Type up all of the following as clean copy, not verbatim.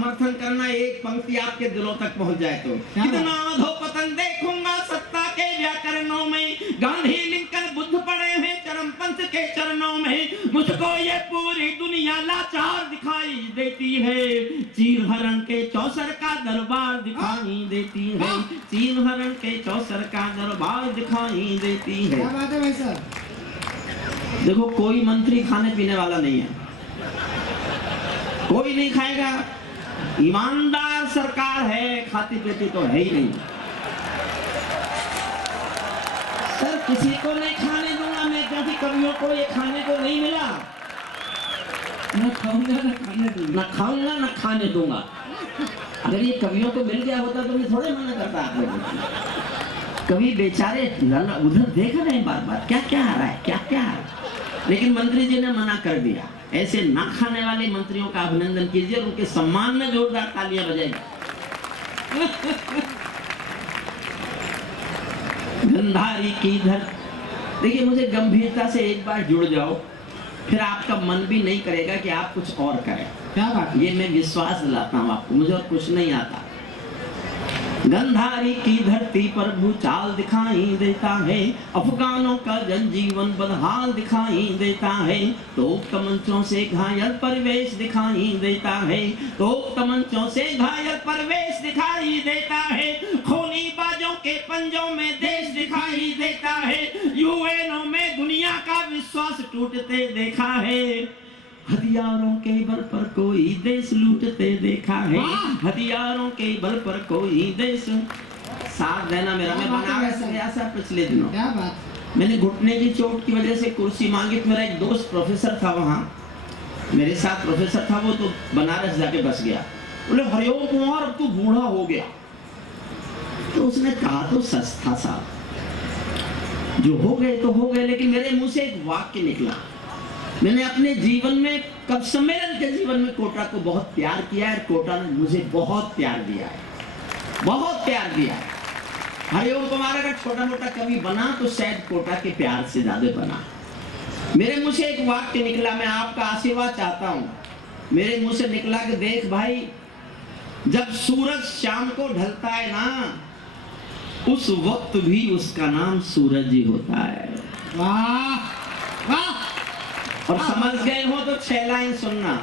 समर्थन करना, एक पंक्ति आपके दिलों तक पहुंच जाए तो। कितना अधोपतन देखूंगा सत्ता के व्याकरणों में, गांधी लिंकन बुद्ध पड़े हैं चरमपंथ के चरणों में, मुझको ये पूरी दुनिया लाचार दिखाई देती है, चीर हरण के चौसर का दरबार दिखाई देती है, चीर हरण के चौसर का दरबार दिखाई देती है। क्या बात है भाई साहब। देखो, कोई मंत्री खाने पीने वाला नहीं है, कोई नहीं खाएगा, ईमानदार सरकार है, खाती पीती तो है ही नहीं। सर, किसी को नहीं खाने दूंगा मैं, क्योंकि कवियों को ये खाने को नहीं मिला। न खाऊंगा न खाने दूंगा, न खाऊंगा न खाने दूंगा। अगर ये कवियों को मिल गया होता तो मैं थोड़े मना करता आप लोगों को। कवि बेचारे उधर देख रहे हैं बार बार, क्या क्या आ रहा है, क्या क्या आ रहा है, लेकिन मंत्री जी ने मना कर दिया। ऐसे ना खाने वाले मंत्रियों का अभिनंदन कीजिए, उनके सम्मान में जोरदार तालियां बजाइए। गंधारी की धर, देखिए, मुझे गंभीरता से एक बार जुड़ जाओ, फिर आपका मन भी नहीं करेगा कि आप कुछ और करें। क्या बात, ये मैं विश्वास दिलाता हूँ आपको, मुझे और कुछ नहीं आता। गंधारी की धरती पर भूचाल दिखाई देता है, अफगानों का जनजीवन बदहाल दिखाई देता है, तो तमंचों से घायल परिवेश दिखाई देता है, तो तमंचों से घायल परिवेश दिखाई देता है, खूनी बाजों के पंजों में देश दिखाई देता है, यूएनओ में दुनिया का विश्वास टूटते देखा है, हथियारों के बल पर कोई देश लूटते देखा है, हथियारों के बल पर कोई देश। साथ देना मेरा, मैं बनारस गया था पिछले दिनों। क्या बात। मैंने घुटने की चोट की वजह से कुर्सी मांगी, तो मेरा एक दोस्त प्रोफेसर था वहाँ, मेरे साथ प्रोफेसर था, वो तो बनारस जाके बस गया। बोले हरिओम कुमार अब तू बूढ़ा हो गया। तो उसने कहा तो सच था साहब, जो हो गए तो हो गए, लेकिन मेरे मुंह से एक वाक्य निकला। मैंने अपने जीवन में, कब सम्मेलन के जीवन में कोटा को बहुत प्यार किया है, कोटा ने मुझे बहुत प्यार दिया है, बहुत प्यार दिया है। हरिओम कुमार अगर छोटा मोटा कवि बना तो शायद कोटा के प्यार से ज्यादा बना। मेरे मुंह से एक वाक्य निकला, मैं आपका आशीर्वाद चाहता हूं। मेरे मुंह से निकला कि देख भाई, जब सूरज शाम को ढलता है ना, उस वक्त भी उसका नाम सूरज ही होता है। वाह वाह। और समझ गए हो तो 6 लाइन सुनना,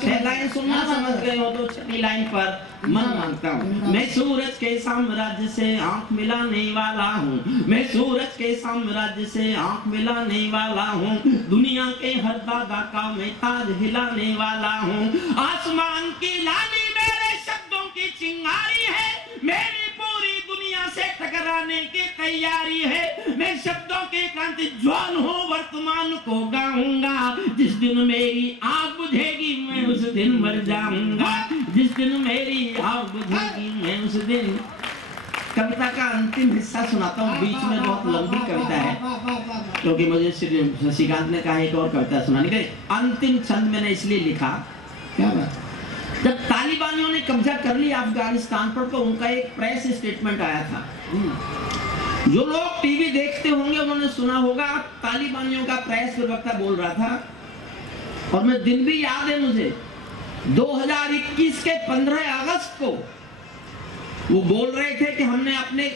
6 लाइन सुनना, समझ गए हो तो 6वीं लाइन पर मन मांगता हूँ। मैं सूरज के साम्राज्य से आंख मिलाने वाला हूँ, मैं सूरज के साम्राज्य से आंख मिलाने वाला हूँ, दुनिया के हर दादा का मैं ताज हिलाने वाला हूँ, आसमान की लाली मेरे शब्दों की चिंगारी है, मेरी पूरी दुनिया से टकराने की तैयारी है, मैं शब्दों के क्रांति ज्वाल हूँ, वर्तमान को गाऊंगा, जिस दिन मेरी आग बुझेगी मैं उस दिन मर जाऊंगा, जिस दिन मेरी आग बुझेगी मैं उस दिन। कविता का अंतिम हिस्सा सुनाता हूँ, बीच में बहुत लंबी कविता है, क्योंकि मुझे शशिकांत ने कहा एक और कविता सुनाने के। अंतिम छंद मैंने इसलिए लिखा, क्या बात। जब तालिबानियों ने कब्जा कर लिया अफगानिस्तान पर, तो उनका एक प्रेस स्टेटमेंट आया था। जो लोग टीवी देखते होंगे उन्होंने सुना होगा, तालिबानियों का प्रेस प्रवक्ता बोल रहा था, और मैं दिन भी याद है मुझे, 2021 के 15 अगस्त को वो बोल रहे थे कि हमने अपने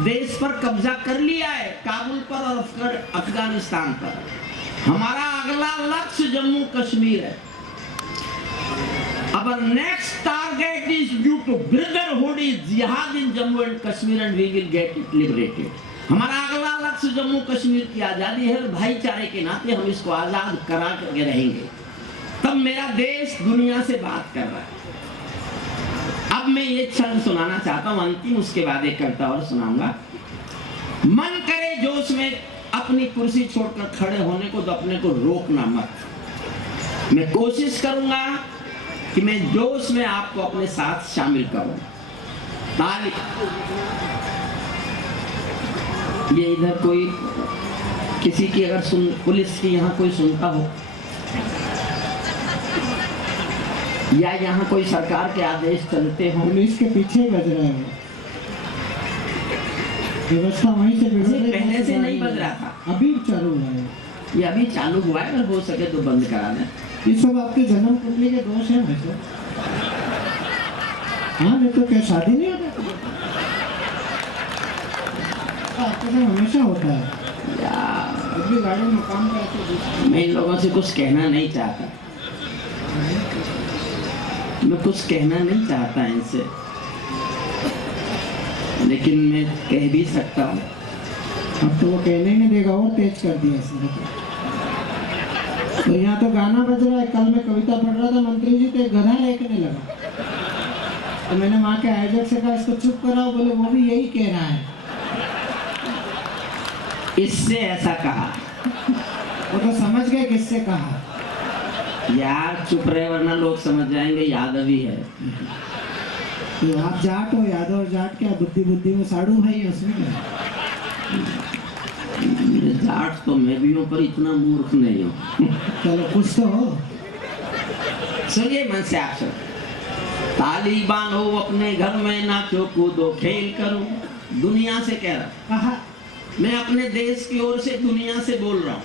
देश पर कब्जा कर लिया है, काबुल पर और अफगानिस्तान पर, हमारा अगला लक्ष्य जम्मू कश्मीर है। Our next target is due to brotherhood is jihad in Jammu and Kashmir and we will get it liberated. हमारा अगला लक्ष्य जम्मू कश्मीर की आजादी है, भाईचारे के नाते हम इसको आजाद करा करके रहेंगे। तब मेरा देश दुनिया से बात कर रहा है। अब मैं ये छंद सुनाना चाहता हूँ अंतिम, उसके बाद एक कविता और सुनाऊंगा। मन करे जोश में अपनी कुर्सी छोड़कर खड़े होने को, तो अपने को रोकना मत। मैं कोशिश करूंगा कि मैं जोश में आपको अपने साथ शामिल करूं। ताली। ये इधर कोई किसी की अगर पुलिस की यहाँ कोई सुनता हो, या यहाँ कोई सरकार के आदेश चलते हो, पुलिस के पीछे बज रहे हैं, व्यवस्था वहीं से पहले से नहीं बज रहा था, अभी चालू हुआ है। ये अभी चालू हुआ है, अगर हो सके तो बंद करा दें। ये सब आपके जन्म कुंडली के दोष हैं वैसे। हाँ नहीं तो क्या शादी नहीं होता? आपके साथ हमेशा होता है। यार अभी गाड़ी में मकाम का ऐसे मैं इन लोगों से कुछ कहना नहीं चाहता, मैं कुछ कहना नहीं चाहता इनसे, लेकिन मैं कह भी सकता हूँ। अब तो वो कहने ही नहीं देगा और तेज कर दिया इसने। तो यहाँ तो गाना बज रहा है। कल मैं कविता पढ़ रहा था मंत्री जी, तो एक गधा रेखने लगा। तो मैंने वहाँ के आयोजक से कहा इसको चुप कराओ, बोले वो भी यही कह रहा है। इससे ऐसा कहा, वो तो समझ गए किससे कहा। यार चुप रहे वरना लोग समझ जाएंगे यादवी है। तो आप जाट हो, यादव जाट क्या बुद्धि बुद्धि में साड़ू भाई है, उसमें क्या? जाट तो मैं भी हूँ पर इतना मूर्ख नहीं हूँ। चलो कुछ तो हो। सुनिए मन से आप सब, ताली बांधो अपने घर में, नाचो कूदो खेल करो। दुनिया से कह रहा हूँ, कहा मैं अपने देश की ओर से दुनिया से बोल रहा हूँ।